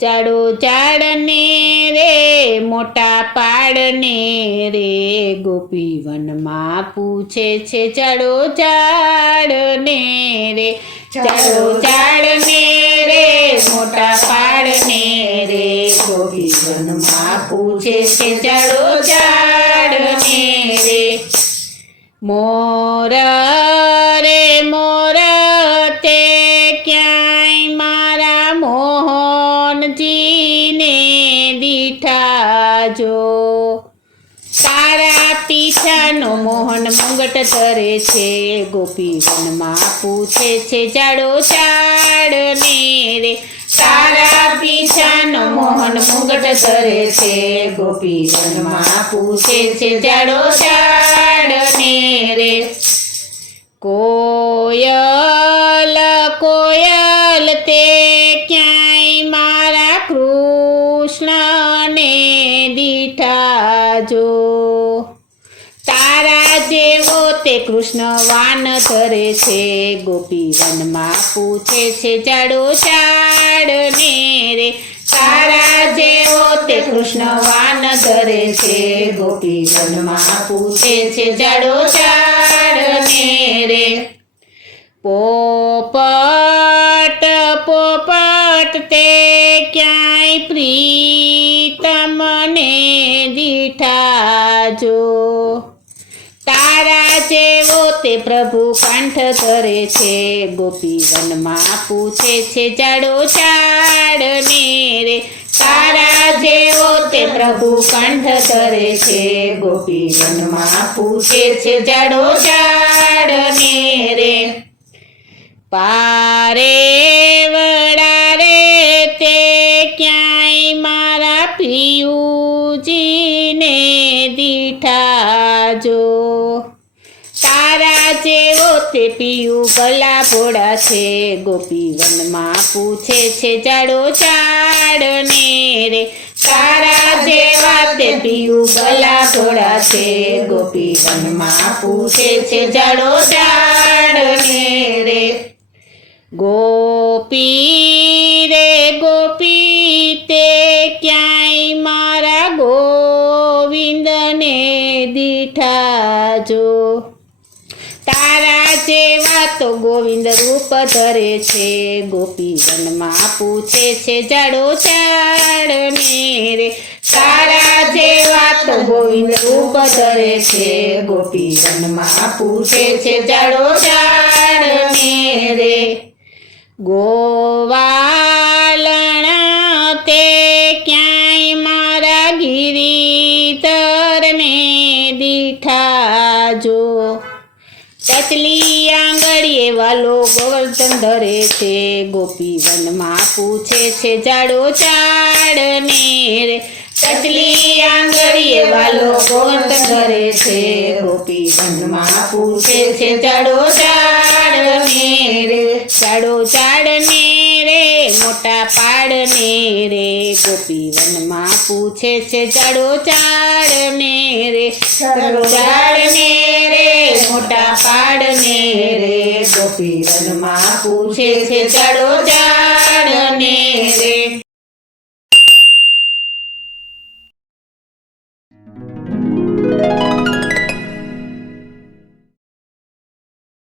ચાડો ચાડને રે મોટા પાડને રે ગોપી વનમાં પૂછે છે ચાડો ચાડને રે ચાડો ચાડને રે મોટા પાડને રે ગોપી વનમાં પૂછે છે ચાડો ચાડને રે મોર રે મોર તે ક્યાંય મારા મોહનજીને દીઠા જો તારા પીછાનો મોહન મુંગટ ધરે છે ગોપી વનમાં પૂછે છે ચાડો ચાડને રે તારા પીછાનો મોહન મુંગટ ધરે છે ગોપી વનમાં પૂછે છે ચાડો ચાડને રે કોયલ કોયલ તે ક્યાંય મારા કૃષ્ણને દીઠા જો તારા જેવો તે કૃષ્ણ વાન ધરે છે ગોપી વનમાં પૂછે છે ચાડો ચાડને રે તારા જેવો તે કૃષ્ણ વાન ધરે છે ગોપી વનમાં પૂછે છે ચાડો ચાડને રે પોપટ પોપટ તે ક્યાંય પ્રીતમને દીઠા જો તારા જેવો તે પ્રભુ કંઠ ધરે છે ગોપી વનમાં પૂછે છે ચાડો ચાડને રે તારા જેવો તે પ્રભુ કંઠ ધરે છે ગોપી વનમાં પૂછે છે ચાડો ચાડને રે પારે વડા રે તે ક્યાંય મારા પિયુજીને દીઠા જો તારા જેવો તે પિયુ ગલા ભોળા છે ગોપી વનમાં પૂછે છે ચાડો ચાડને રે તારા જેવા તે પિયુ ગલા ભોળા છે ગોપી વનમાં પૂછે છે ચાડો ચાડને રે ગોપી રે ગોપી તે ક્યાંય મારા ગોવિંદને દીઠા જો તારા જેવા તો ગોવિંદ રૂપ ધરે છે ગોપી વનમાં પૂછે છે ચાડો ચાડને રે તારા જેવા તો ગોવિંદ રૂપ ધરે છે ગોપી વનમાં પૂછે છે ચાડો ચાડને રે ગોવાલણ તે ક્યાંય મારા ગિરિધરને દીઠા જો ચચલી આંગળીએ વાલો ગોવર્ધન ધરે છે ગોપી વનમાં પૂછે છે ચાડો ચાડને રે ચચલી આંગળીએ વાલો ગોવર્ધન ધરે છે ગોપી વનમાં પૂછે છે ચાડો ચાડને રે ચાડો ચાડને રે મોટા પાડને રે ગોપી વનમાં પૂછે છે ચાડો ચાડને રે ચાડો ચાડને રે મોટા પાડને રે ગોપી વનમાં પૂછે છે ચાડો ચાડને રે